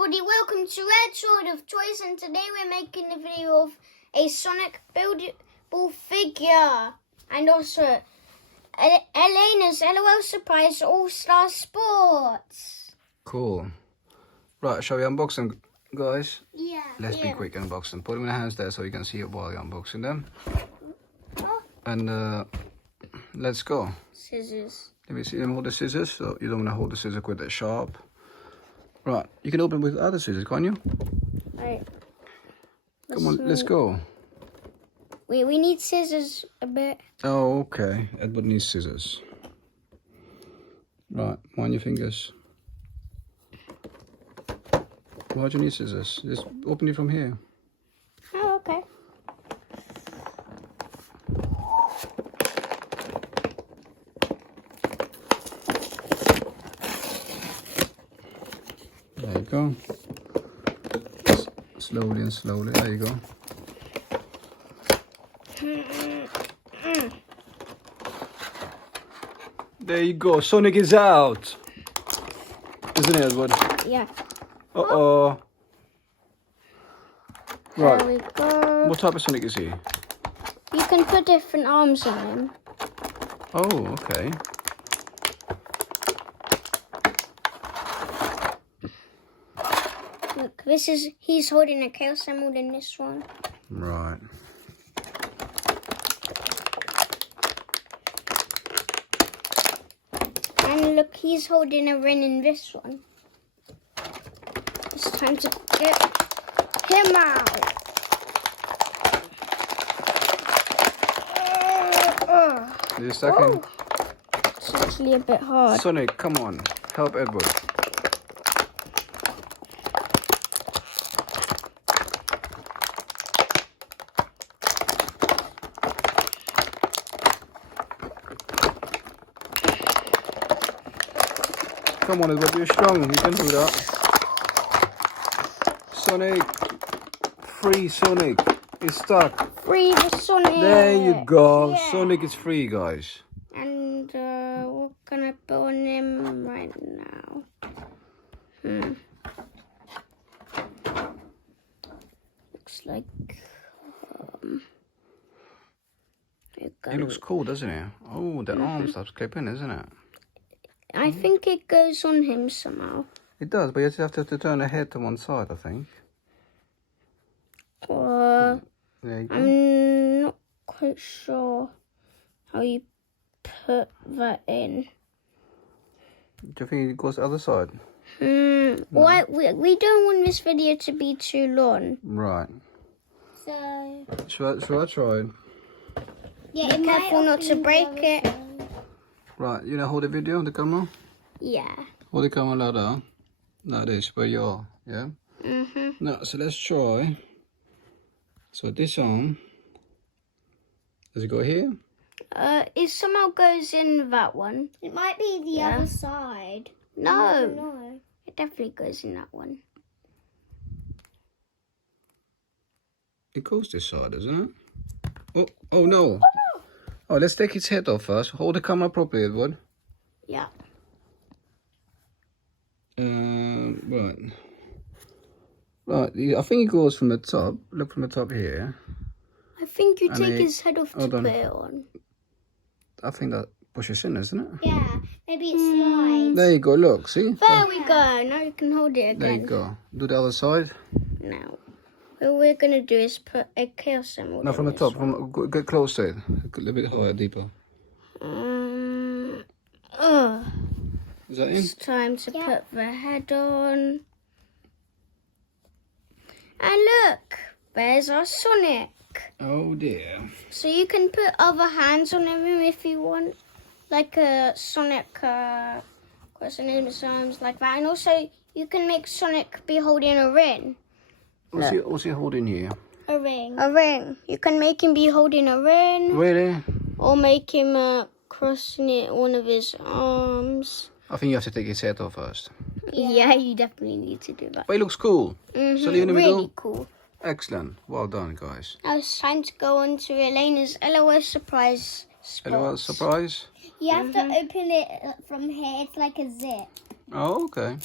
everybody, welcome to Red Sword of Toys, and today we're making a video of a Sonic buildable figure and also Elena's LOL Surprise All-Star Sports. Cool. Right, shall we unbox them, guys? Yeah. Let's be quick and unbox them. Put them in the hands there so you can see it while you're unboxing them. Oh. And let's go. Scissors. Let me see them hold the scissors. So you don't want to hold the scissors with it sharp. Right, you can open with other scissors, can't you? Right. Come on, let's go. We need scissors a bit. Oh, okay. Edward needs scissors. Right, wind your fingers. Why do you need scissors? Just open it from here. Oh, okay. There you go. Slowly and slowly. There you go. There you go. Sonic is out. Isn't it, Edward? Yeah. Uh-oh. Right. There we go. What type of Sonic is he? You can put different arms on him. Oh, okay. Look, he's holding a Chaos Emerald in this one. Right. And look, he's holding a ring in this one. It's time to get him out. Is it second? It's actually a bit hard. Sonic, come on. Help Edward. Come on, Edward, you're strong. You can do that. Sonic. Free Sonic. He's stuck. Free the Sonic. There you go. Yeah. Sonic is free, guys. And we're gonna put on him right now. Looks like He looks cool, doesn't he? Oh, the arm stops clipping, isn't it? I think it goes on him somehow. It does, but you just have to turn the head to one side, I think. Or There you go. I'm not quite sure how you put that in. Do you think it goes the other side? Why we don't want this video to be too long. Right. So Shall I try? yeah, be careful not to break it. Right, you know, hold the video on the camera. Yeah. Hold the camera like that. Like this, where you are, yeah? Now, so let's try. So this arm, does it go here? It somehow goes in that one. It might be the other side. No, No. it definitely goes in that one. It goes this side, doesn't it? Oh no. Oh, let's take its head off first. Hold the camera properly, Edward. Yeah. Right. Right, I think it goes from the top. Look from the top here. I think you And take it- his head off to hold put on. it on. I think that pushes in, isn't it? Yeah, maybe it slides. There you go, look, see? There we go. Now you can hold it There you again. go. Do the other side. Now, what we're gonna do is put a Chaos Emerald. No, from the in top. this Get close to it. A little bit higher, deeper. one. Is that in? It's time to put the head on. And look, there's our Sonic. Oh dear. So you can put other hands on him if you want, like a Sonic crossing his arms like that. And also, you can make Sonic be holding a ring. What's he holding here? A ring. A ring. You can make him be holding a ring, Really? or make him crossing it one of his arms. I think you have to take his head off first. Yeah, you definitely need to do that. But he looks cool. So leave in the middle. Really cool. Excellent. Well done, guys. Now it's time to go on to Elena's LOL Surprise LOL surprise? You have to open it from here. It's like a zip. Oh, okay.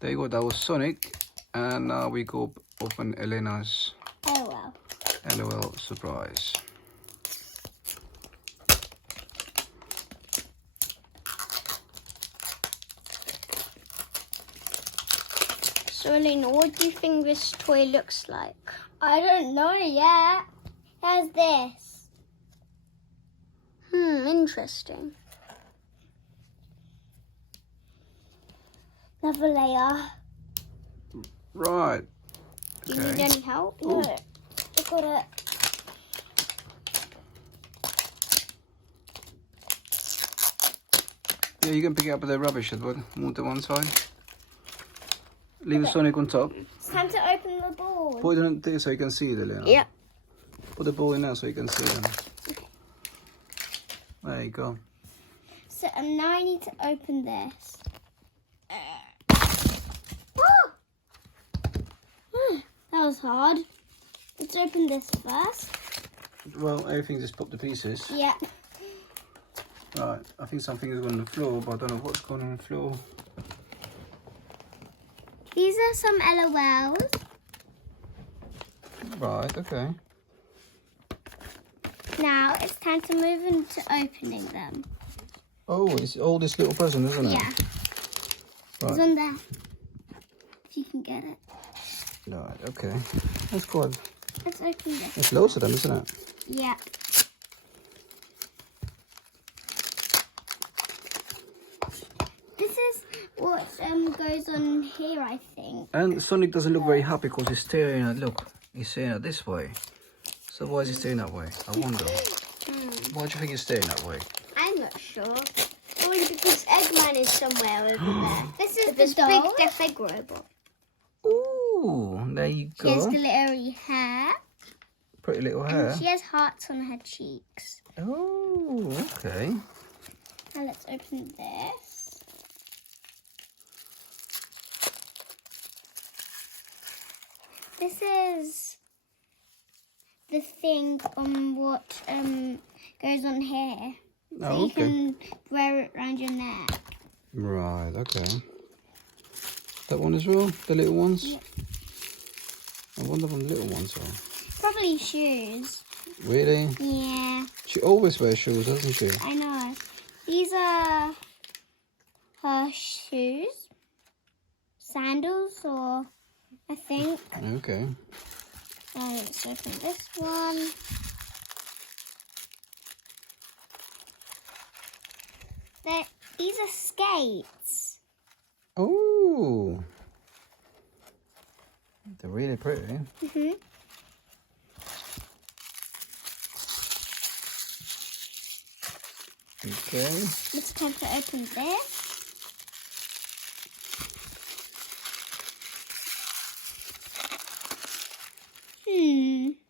There you go, that was Sonic. And now we go open Elena's Oh well. LOL surprise. So, Elena, what do you think this toy looks like? I don't know yet. How's this? Interesting. Another layer. Right. Do you need any help? No. I got it. Yeah, you can pick it up with the rubbish, Edward. Move to one side. Leave the Sonic on top. It's time to open the ball. Put it on there so you can see it, Elena. Yeah. Put the ball in there so you can see them. There you go. So now I need to open this. That was hard. Let's open this first. Well, everything just popped to pieces. Yeah. Right, I think something is on the floor, but I don't know what's going on the floor. These are some LOLs. Right, okay. Now it's time to move into opening them. Oh, it's all this little present, isn't it? Yeah. Right. It's on there. If you can get it. Right, okay. That's good. Let's open this. There's loads of them, isn't it? Yeah. This is what goes on here, I think. And Sonic doesn't look very happy because he's staring at, look, he's staring at this way. So why is he staring that way? I wonder. Why do you think he's staring that way? I'm not sure. Probably because Eggman is somewhere over there. This is This the doll. big robot. Ooh, there you She has go. glittery hair. Pretty little hair. And she has hearts on her cheeks. Oh, okay. Now let's open this. This is the thing on what goes on here. So Oh, you okay. can wear it around your neck. Right, okay. That one as well? The little ones? Yeah. I wonder what the little ones are. Probably shoes. Really? Yeah, She always wears shoes, doesn't she? I know. These are her shoes. Sandals, or I think. Okay. Now let's open this one. These are skates. Oh. They're really pretty. Mm-hmm. Okay. It's time to open this.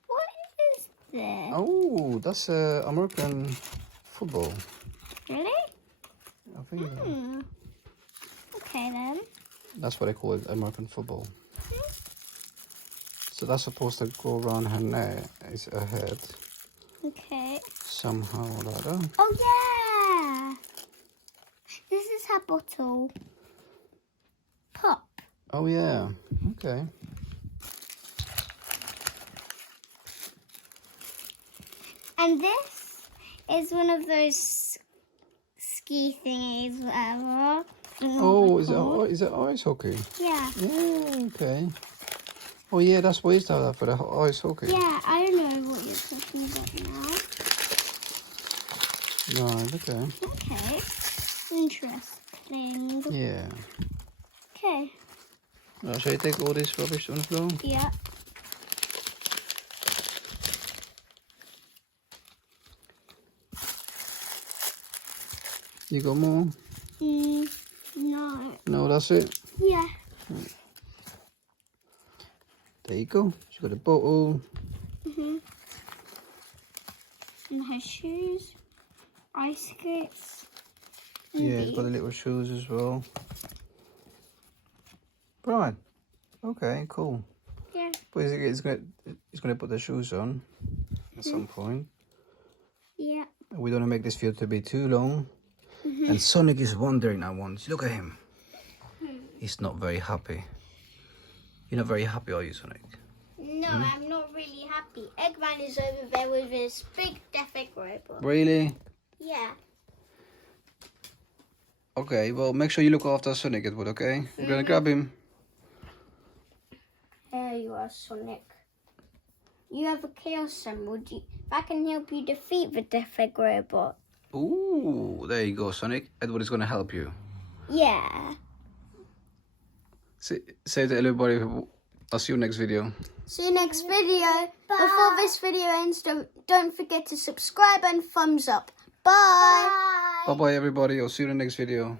What is this? Oh, that's American football. Really? I think Okay then. that's what they call it, American football. So that's supposed to go around her neck, is her head, Okay. somehow or other. Oh yeah! This is her bottle. Pop. Oh yeah, okay. And this is one of those ski thingies, whatever. Oh, is it ice hockey? Yeah. Yeah, okay. Oh yeah, that's what used to have that for the ice hockey. Yeah, I don't know what you're talking about now. Right, okay. Okay. Interesting. Yeah. Okay. Right, shall you take all this rubbish on the floor? Yeah. You got more? No. No, that's it. Yeah. There you go. She got a bottle. And her shoes, ice skates. and Yeah, it's got the these. little shoes as well. Right. Okay, cool. Yeah. But he's gonna put the shoes on at some point. Yeah. We don't want to make this video to be too long. And Sonic is wandering now once. Look at him. He's not very happy. You're not very happy, are you, Sonic? No, I'm not really happy. Eggman is over there with his big Death Egg robot. Really? Yeah. Okay, well, make sure you look after Sonic, Edward, okay? I'm gonna grab him. There you are, Sonic. You have a Chaos Emerald. That can help you defeat the Death Egg robot. Ooh, there you go, Sonic. Edward is gonna help you. Yeah. Say to everybody, I'll see you next video. See you next video. Before this video ends, don't forget to subscribe and thumbs up. Bye. Bye-bye, everybody. I'll see you in the next video.